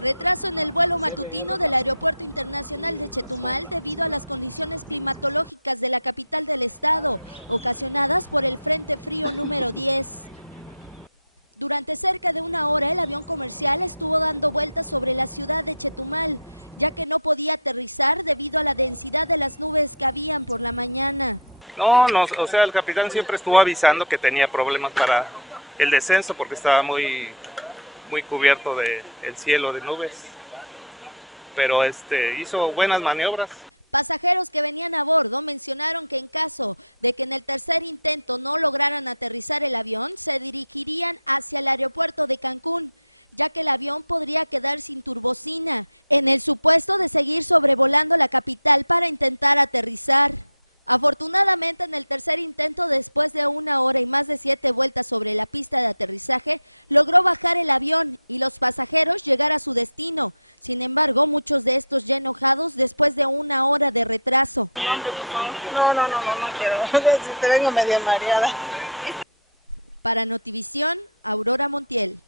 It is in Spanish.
Retraso en el vuelo matutino del Aeropuerto Internacional de Chetumal debido a las condiciones climatológicas de la capital del estado, ocasionadas por el Frente Frío número 10. Durante cerca de una hora el avión comercial estuvo dando vueltas sobre la ciudad de Chetumal, ya que no podía aterrizar debido a la densidad de las nubes que habían por la mañana. No, o sea, el capitán siempre estuvo avisando que tenía problemas para el descenso porque estaba muy cubierto el cielo de nubes, pero hizo buenas maniobras. Pasajeros que venían a bordo mencionaron que en caso de que en el tercer intento no lograran aterrizar el avión, se dirigirían hacia el aeropuerto de Cancún, ya que el avión podría quedar sin turbocina, en el supuesto de seguir sobrevolando la capital para intentar aterrizar. Afortunadamente, en el tercer intento, después de una hora y más de 7 vueltas sobre la pista de aterrizaje, logró bajar el avión y los pasajeros llegar a su destino. Sin embargo, muchos de estos ya enojados después de una hora de retraso. No quiero, te vengo medio mareada. Para Notivisión, Aurora Montiel.